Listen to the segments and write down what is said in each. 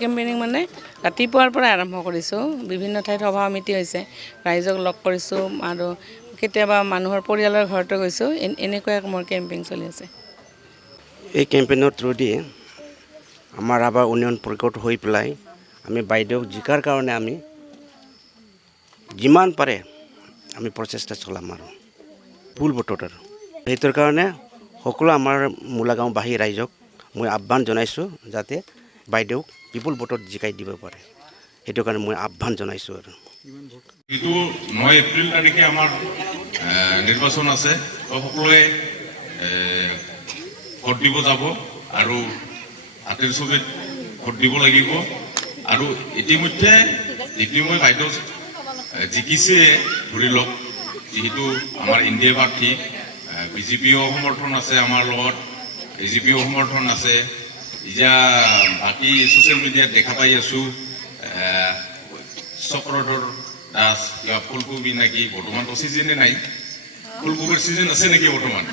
Campaigning মানে ৰাতিপুৱাৰ পৰা আৰম্ভ কৰিছোঁ। বিভিন্ন ঠাইত সভা সমিতি হৈছে, ৰাইজক লগ কৰিছোঁ আৰু কেতিয়াবা মানুহৰ পৰিয়ালৰ ঘৰতো গৈছোঁ। এনেকুৱা মোৰ কেম্পেইন চলি আছে। এই কেম্পেইনৰ থ্ৰুদি আমাৰ আবাৰ উন্নয়ন প্ৰকট হৈ পেলাই আমি বাইদেউক জিকাৰ কাৰণে আমি যিমান পাৰে আমি প্ৰচেষ্টা চলাম আৰু ফুল ভোটত আৰু সেইটোৰ কাৰণে সকলো আমাৰ মূলাগাঁওবাসী ৰাইজক মই আহ্বান জনাইছোঁ যাতে বাইদেউক বিপুল ভোটত জিকাই দিব পাৰে। সেইটো কাৰণে মই আহ্বান জনাইছোঁ আৰু এইটো 9 এপ্ৰিল তাৰিখে আমাৰ নিৰ্বাচন আছে। সকলোৱে ভোট দিব যাব আৰু হাতেৰ ছবিত ভোট দিব লাগিব। আৰু ইতিমধ্যে মই বাইদেউ জিকিছে ধৰি লওক, যিহেতু আমাৰ এনডিএ প্ৰাৰ্থী বিজেপিও সমৰ্থন আছে, আমাৰ লগত বিজেপিও সমৰ্থন আছে। এতিয়া বাকী ছ'চিয়েল মিডিয়াত দেখা পাই আছোঁ চক্ৰধৰ দাস কিবা ফুলকবি নাকি, বৰ্তমানতো ছিজনে নাই। ফুলকবিৰ ছিজন আছে নেকি বৰ্তমান?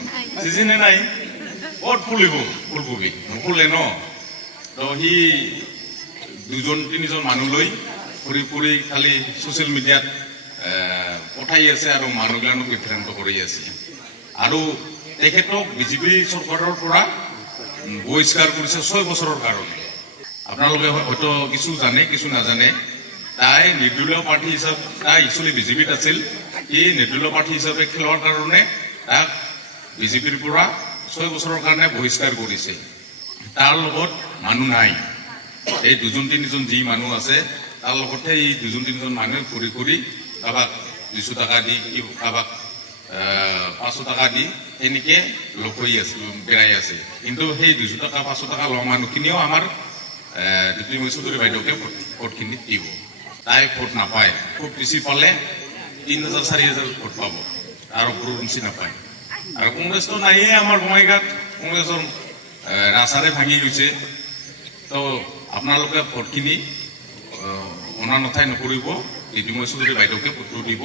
ছিজনে নাই। ক'ত ফুলিব ফুলকবি? নুফুলে ন। তো সি 2-3জন মানুহ লৈ ফুৰি খালি ছ'চিয়েল মিডিয়াত পঠাই আছে আৰু মানুহবিলাকক বিভ্ৰান্ত কৰি আছে। আৰু তেখেতক বিজেপি চৰকাৰৰ পৰা বহিষ্কাৰ কৰিছে 6 বছৰৰ কাৰণে। আপোনালোকে হয়তো কিছু জানে, কিছু নাজানে। তাই নিৰ্দলীয় প্ৰাৰ্থী হিচাপে, তাই একচুৱেলি বিজেপিত আছিল। সি নিৰ্দলীয় প্ৰাৰ্থী হিচাপে খেলোৱাৰ কাৰণে তাক বিজেপিৰ পৰা 6 বছৰৰ কাৰণে বহিষ্কাৰ কৰিছে। তাৰ লগত মানুহ নাই। এই 2-3জন যি মানুহ আছে তাৰ লগতে এই 2-3জন মানুহে ঘূৰি কাৰোবাক 200 টকা দি, কাৰোবাক 500 টকা দি এনেকে লগ কৰি আছে, বেৰাই আছে। কিন্তু সেই 200 টকা 500 টকা লোৱা মানুহখিনিও আমাৰ জ্যোতিৰ্ময়ী চৌধুৰী বাইদেউকে ভোটখিনি দিব। তাই ভোট নাপায়। খুব বেছি পালে 3,000-4,000 ভোট পাব, তাৰ ওপৰত বেছি নাপায়। আৰু কংগ্ৰেছটো নাইয়ে আমাৰ বঙাইগাঁৱত। কংগ্ৰেছৰ ৰাস্তাৰে ভাঙি গৈছে। তো আপোনালোকে ভোটখিনি অনানথাই নকৰিব, জ্যোতিৰ্ময়ী চৌধুৰী বাইদেউকে ভোটটো দিব।